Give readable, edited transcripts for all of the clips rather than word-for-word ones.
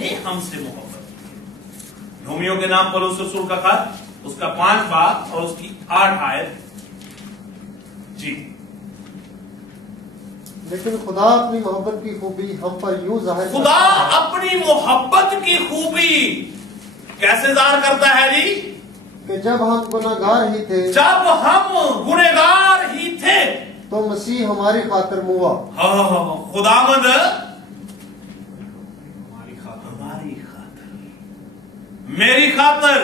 ने हमसे मोहब्बत की। रोमियो के नाम पौलुस रसूल का खत, उसका 5 बाब और उसकी 8 आयत। जी। लेकिन खुदा अपनी मोहब्बत की खूबी हम पर यूं जाहिर खुदा अपनी मोहब्बत की खूबी कैसे जाहिर करता है जी? कि जब हम गुनहगार ही थे, जब हम गुनहगार ही थे तो मसीह हमारी खातिर मुआ। खुदावंद हमारी खातिर, मेरी खातिर,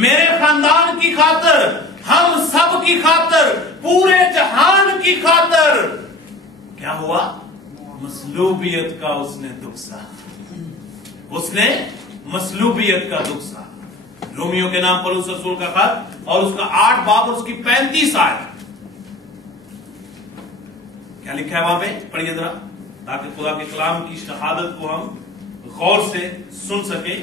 मेरे खानदान की खातिर, हम सब की खातिर, पूरे जहान की खातिर क्या हुआ? मसलूबियत का उसने दुख सहा। उसने मसलूबियत का दुख सहा। रोमियो के नाम पौलुस रसूल का खत और उसका 8 बाब और उसकी 35 आयत। क्या लिखा है वहां पे? पढ़िए जरा, ताकि खुदा के कलाम की शहादत को हम गौर से सुन सके।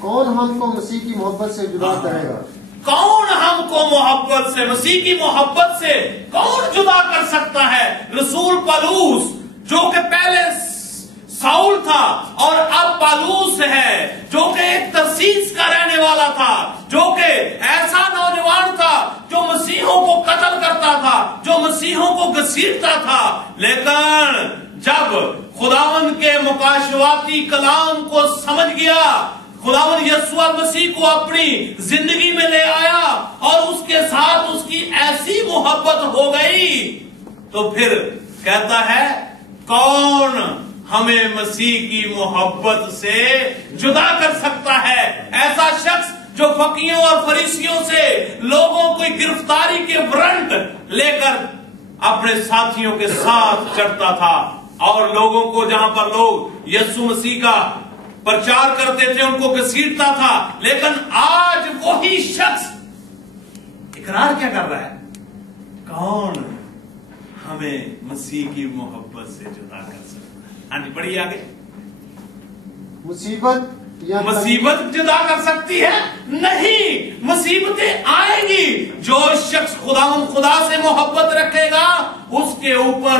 कौन हमको मसीह की मोहब्बत से जुदा करेगा? कौन हमको मोहब्बत से, मसीह की मोहब्बत से कौन जुदा कर सकता है? रसूल पौलुस, जो कि पहले साउल था और अब पौलुस है, जो कि एक तरसीस का रहने वाला था, जो कि ऐसा नौजवान था जो मसीहों को कत्ल करता था, जो मसीहों को घसीटता था, लेकिन जब खुदावंद के मुकाशवाती कलाम को समझ गया, खुदावंद यीशु मसीह को अपनी जिंदगी में ले आया और उसके साथ उसकी ऐसी मोहब्बत हो गई, तो फिर कहता है कौन हमें मसीह की मोहब्बत से जुदा कर सकता है? ऐसा शख्स जो फकीरों और फरीसियों से लोगों को गिरफ्तारी के वारंट लेकर अपने साथियों के साथ चढ़ता था और लोगों को, जहां पर लोग यीशु मसीह का प्रचार करते थे, उनको घसीटता था, लेकिन आज वही शख्स इकरार क्या कर रहा है? कौन हमें मसीह की मोहब्बत से जुदा कर सकता है? हाँ जी, बढ़िए आगे। मुसीबत जुदा कर सकती है? नहीं, मुसीबतें आएंगी। जो शख्स खुदा से मोहब्बत रखेगा उसके ऊपर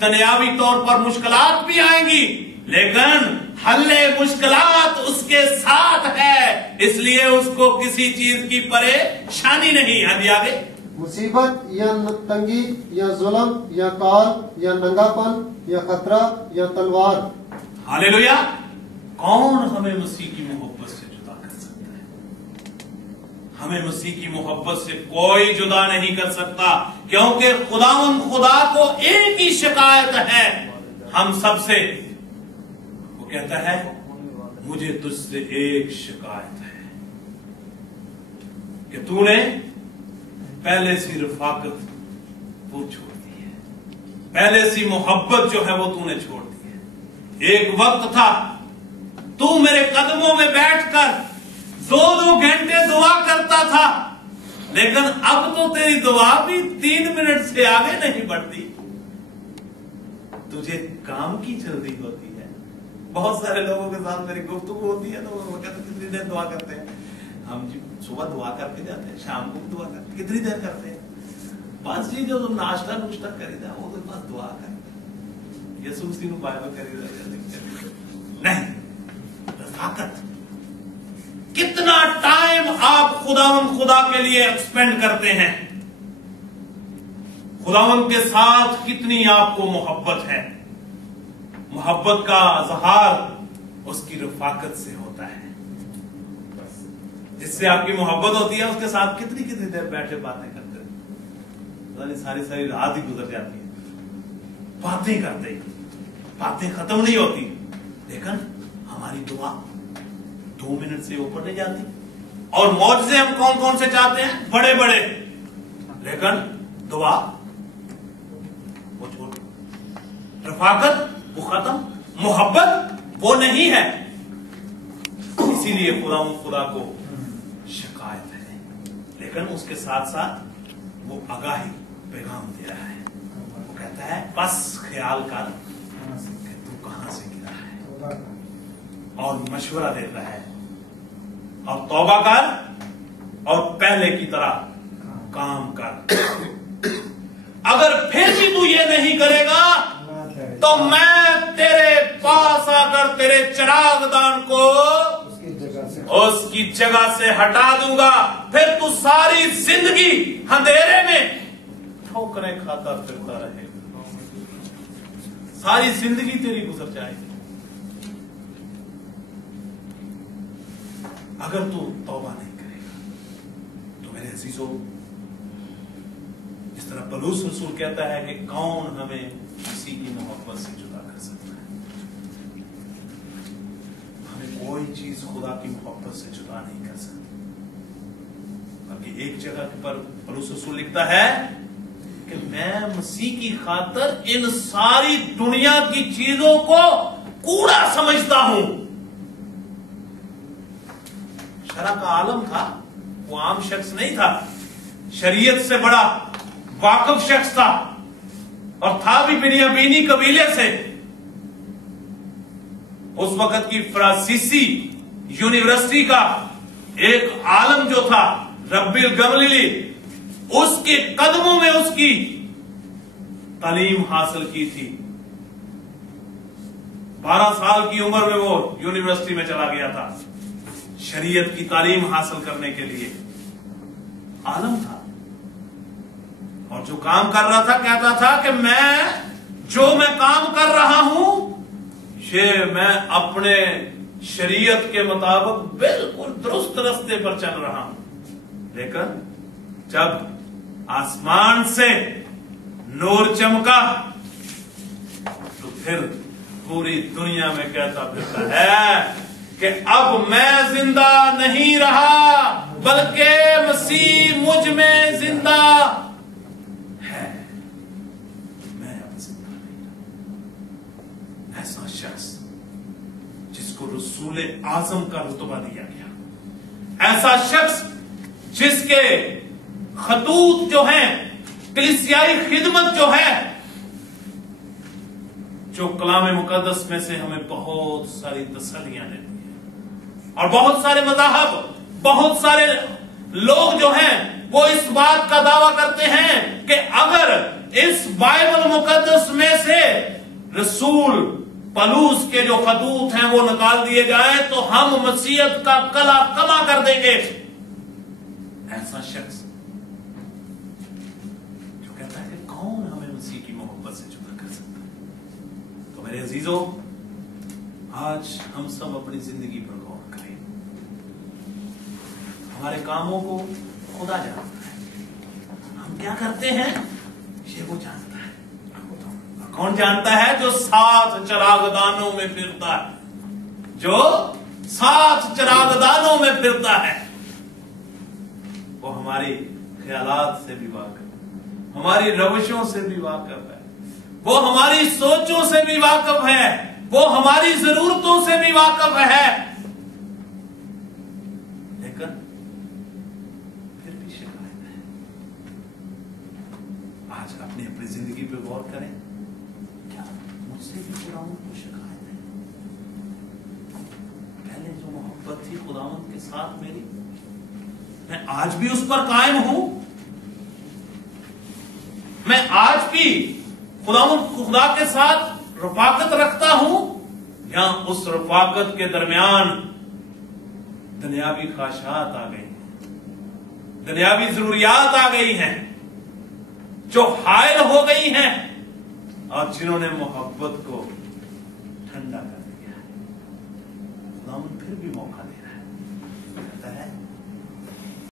दुनियावी तौर पर मुश्किलात भी आएंगी, लेकिन हल्ले मुश्किलात उसके साथ है, इसलिए उसको किसी चीज की परेशानी नहीं। हाँ जी, आगे। मुसीबत या तंगी या जुल्म या काल या नंगापन या खतरा या तलवार। हालेलुया। कौन हमें मसीह की मोहब्बत से जुदा कर सकता है? हमें मसीह की मोहब्बत से कोई जुदा नहीं कर सकता, क्योंकि खुदा को एक ही शिकायत है हम सबसे। वो कहता है मुझे तुझसे एक शिकायत है कि तूने पहले सी रफाकत वो छोड़ दी है, पहले सी मोहब्बत जो है वो तूने छोड़ दी है। एक वक्त था तू मेरे कदमों में बैठकर 2-2 घंटे दुआ करता था, लेकिन अब तो तेरी दुआ भी 3 मिनट से आगे नहीं बढ़ती। तुझे काम की जल्दी होती है। बहुत सारे लोगों के साथ मेरी गुफ्तगू होती है तो वो कहते कितनी देर दुआ करते हैं? हम जी सुबह दुआ करके जाते हैं, शाम को भी दुआ करते। कितनी देर करते हैं? बस जी जो तुम नाश्ता नुश्ता करीदा वो तो बस दुआ कर यीशु मसीह को बाइबल करीदा नहीं। रफाकत, कितना टाइम आप खुदा के लिए एक्सपेंड करते हैं? खुदावंद के साथ कितनी आपको मोहब्बत है? मोहब्बत का इजहार उसकी रफाकत से होता है। जिससे आपकी मोहब्बत होती है उसके साथ कितनी कितनी देर बैठे बातें करते हैं, सारी रात ही गुजर जाती है बातें करते, बातें खत्म नहीं होती, लेकिन हमारी दुआ 2 मिनट से ऊपर नहीं जाती। और मौजज़े हम कौन कौन से चाहते हैं? बड़े बड़े, लेकिन दुआ वो छोड़, रफाकत वो खत्म, मोहब्बत वो नहीं है। इसीलिए खुदा को शिकायत है, लेकिन उसके साथ साथ वो आगाही पैगाम दे रहा है। वो कहता है बस ख्याल कर कि तू कहां से गिरा है, और मशवरा देता है और तौबा कर और पहले की तरह काम कर। अगर फिर भी तू ये नहीं करेगा तो मैं तेरे पास आकर तेरे चिरागदान को उसकी जगह से हटा दूंगा, फिर तू सारी जिंदगी अंधेरे में ठोकरें खाता फिरता रहेगा। सारी जिंदगी तेरी गुजर जाएगी अगर तू तौबा नहीं करेगा। तो मेरे अजीजों, इस तरह पौलुस रसूल कहता है कि कौन हमें किसी की मोहब्बत से जुदा कर सकता है। हमें कोई चीज खुदा की मोहब्बत से जुदा नहीं कर सकती। बल्कि एक जगह पर पौलुस रसूल लिखता है कि मैं मसीह की खातिर इन सारी दुनिया की चीजों को कूड़ा समझता हूं। शरअ का आलम था, वो आम शख्स नहीं था, शरीयत से बड़ा वाकिफ शख्स था और था भी बिन्यामीनी कबीले से। उस वक्त की फ्रांसीसी यूनिवर्सिटी का एक आलम जो था रब्बिल गमलीली, उसके कदमों में उसकी तालीम हासिल की थी। 12 साल की उम्र में वो यूनिवर्सिटी में चला गया था शरीयत की तालीम हासिल करने के लिए। आलम था और जो काम कर रहा था कहता था कि मैं काम कर रहा हूं ये मैं अपने शरीयत के मुताबिक बिल्कुल दुरुस्त रास्ते पर चल रहा हूं। लेकिन जब आसमान से नूर चमका तो फिर पूरी दुनिया में कहता फिरता है कि अब मैं जिंदा नहीं रहा बल्कि मसीह मुझ में जिंदा है। मैं अब जिंदा नहीं रहा। ऐसा शख्स जिसको रसूल आजम का रुतबा दिया गया, ऐसा शख्स जिसके खतूत जो हैं, कलीसियाई खिदमत जो है, जो कलाम मुकद्दस में से हमें बहुत सारी तसल्लियां देती है। और बहुत सारे मज़ाहब, बहुत सारे लोग जो हैं वो इस बात का दावा करते हैं कि अगर इस बाइबल मुकद्दस में से रसूल पौलुस के जो खतूत हैं वो निकाल दिए जाए तो हम मसीहत का कला कमा कर देंगे। ऐसा शख्स जो कहता है कि कौन हमें मसीह की मोहब्बत से जुदा कर सकता है। तो मेरे अजीजों, आज हम सब अपनी जिंदगी पर गौर करें। हमारे कामों को खुदा जानता है, हम क्या करते हैं ये वो जानता है। कौन जानता है? जो 7 चिरागदानों में फिरता है, जो 7 चिरागदानों में फिरता है। वो हमारी ख्यालात से भी वाकिफ, हमारी रवशों से भी वाकिफ है, वो हमारी सोचों से भी वाकिफ है, वो हमारी जरूरतों से भी वाकिफ है। लेकिन फिर भी शिकायत है। आज अपनी अपनी जिंदगी पे गौर करें, क्या मुझसे भी खुदावंद को शिकायत है? पहले जो मोहब्बत थी खुदावंद के साथ मेरी, मैं आज भी उस पर कायम हूं? मैं आज भी खुदा के साथ रफाकत रखता हूं, या उस रफाकत के दरमियान दुनियावी ख्वाहिशात आ गई, दुनियावी जरूरियात आ गई हैं जो हायल हो गई हैं और जिन्होंने मोहब्बत को ठंडा कर दिया है। खुदा फिर भी मौका